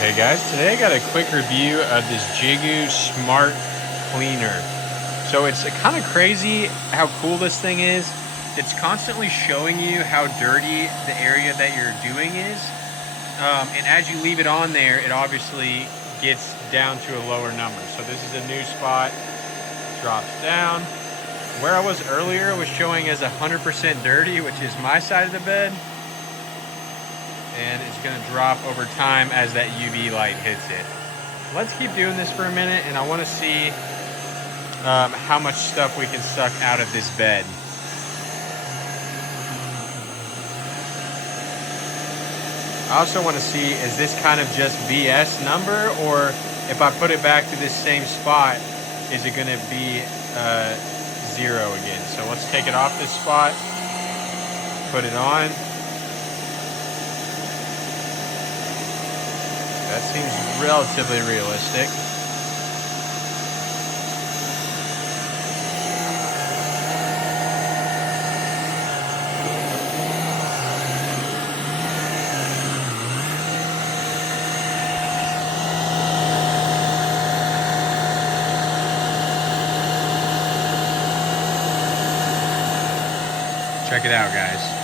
Hey guys, today I got a quick review of this JIGOO Smart Cleaner. So it's kind of crazy how cool this thing is. It's constantly showing you how dirty the area that you're doing is. And as you leave it on there, it obviously gets down to a lower number. So this is a new spot, drops down. Where I was earlier was showing as 100% dirty, which is my side of the bed. And it's going to drop over time as that UV light hits it. Let's keep doing this for a minute, and I want to see how much stuff we can suck out of this bed. I also want to see, is this kind of just BS number, or if I put it back to this same spot, is it going to be 0 again? So let's take it off this spot, put it on. That seems relatively realistic. Check it out, guys.